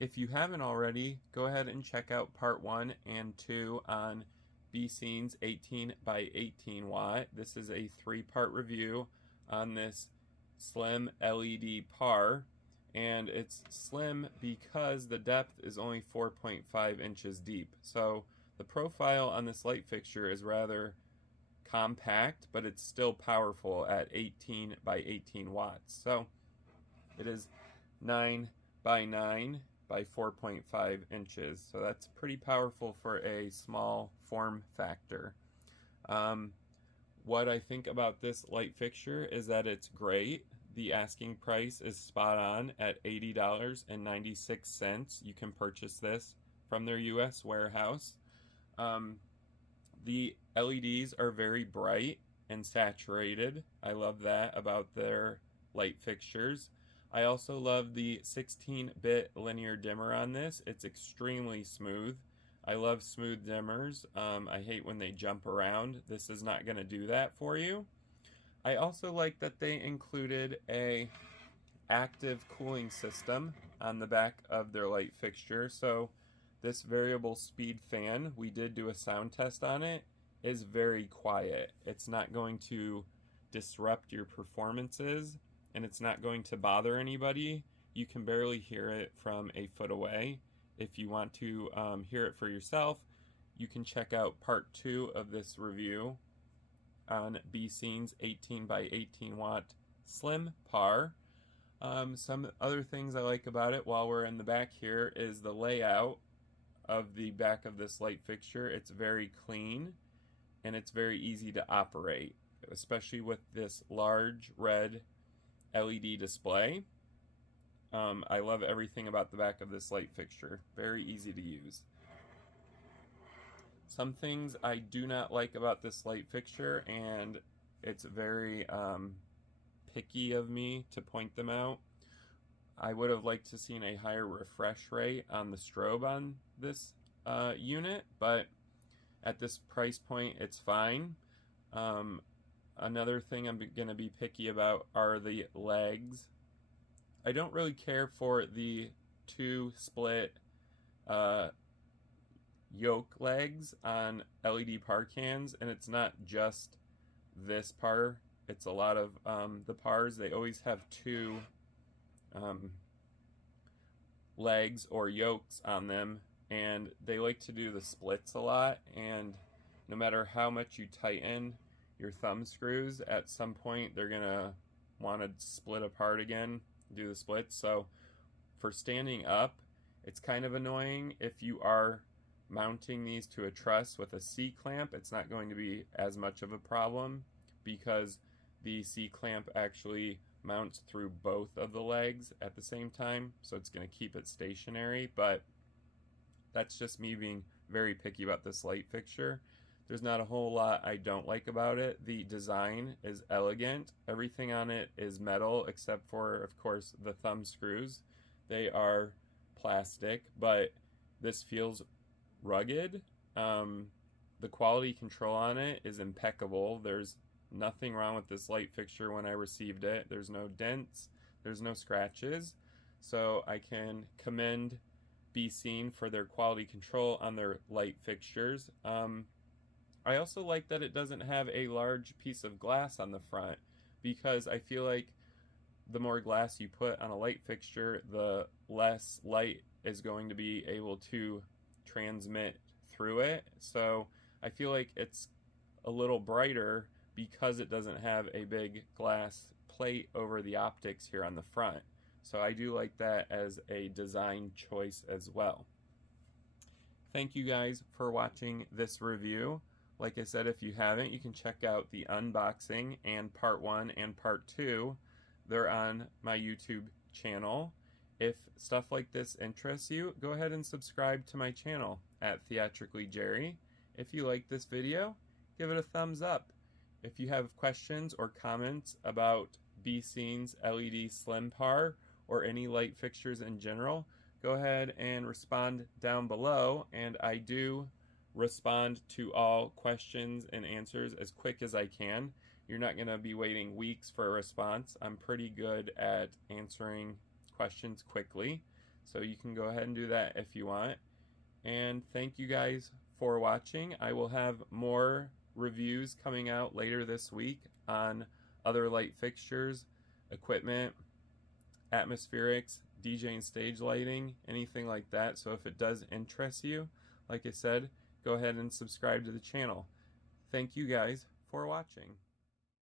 If you haven't already, go ahead and check out part 1 and 2 on Becen's 18 by 18 watt. This is a 3-part review on this slim LED par, and it's slim because the depth is only 4.5 inches deep. So the profile on this light fixture is rather compact, but it's still powerful at 18 by 18 watts. So it is 9 by 9 by 4.5 inches. So that's pretty powerful for a small form factor. What I think about this light fixture is that it's great. The asking price is spot on at $80.96. You can purchase this from their US warehouse. The LEDs are very bright and saturated. I love that about their light fixtures. I also love the 16-bit linear dimmer on this. It's extremely smooth. I love smooth dimmers. I hate when they jump around. This is not going to do that for you. I also like that they included a active cooling system on the back of their light fixture. So this variable speed fan, we did do a sound test on it, is very quiet. It's not going to disrupt your performances, and it's not going to bother anybody. You can barely hear it from a foot away. If you want to hear it for yourself, you can check out part 2 of this review on Becen's 18 by 18 watt slim par. Some other things I like about it while we're in the back here is the layout of the back of this light fixture. It's very clean and it's very easy to operate, especially with this large red LED display. I love everything about the back of this light fixture. Very easy to use. Some things I do not like about this light fixture, and it's very picky of me to point them out. I would have liked to seen a higher refresh rate on the strobe on this unit, but at this price point it's fine. Another thing I'm going to be picky about are the legs. I don't really care for the 2 split yoke legs on LED par cans, and it's not just this par, it's a lot of the pars. They always have 2 legs or yokes on them, and they like to do the splits a lot, and no matter how much you tighten your thumb screws, at some point they're gonna want to split apart again, do the splits. So for standing up, it's kind of annoying. If you are mounting these to a truss with a C-clamp, it's not going to be as much of a problem because the C-clamp actually mounts through both of the legs at the same time, so it's going to keep it stationary. But that's just me being very picky about this light fixture. There's not a whole lot I don't like about it. The design is elegant. Everything on it is metal except for, of course, the thumb screws. They are plastic, but this feels rugged. The quality control on it is impeccable. There's nothing wrong with this light fixture when I received it. There's no dents, there's no scratches. So I can commend Becen for their quality control on their light fixtures. I also like that it doesn't have a large piece of glass on the front, because I feel like the more glass you put on a light fixture, the less light is going to be able to transmit through it. So I feel like it's a little brighter because it doesn't have a big glass plate over the optics here on the front. So I do like that as a design choice as well. Thank you guys for watching this review. Like I said, if you haven't, you can check out the unboxing and part 1 and part 2. They're on my YouTube channel. If stuff like this interests you, go ahead and subscribe to my channel at Theatrically Jerry. If you like this video, give it a thumbs up. If you have questions or comments about Becen's LED Slim Par or any light fixtures in general, go ahead and respond down below, and I do respond to all questions and answers as quick as I can. You're not going to be waiting weeks for a response. I'm pretty good at answering questions quickly. So you can go ahead and do that if you want. And thank you guys for watching. I will have more reviews coming out later this week on other light fixtures, equipment, atmospherics, DJ and stage lighting, anything like that. So if it does interest you, like I said, go ahead and subscribe to the channel. Thank you guys for watching.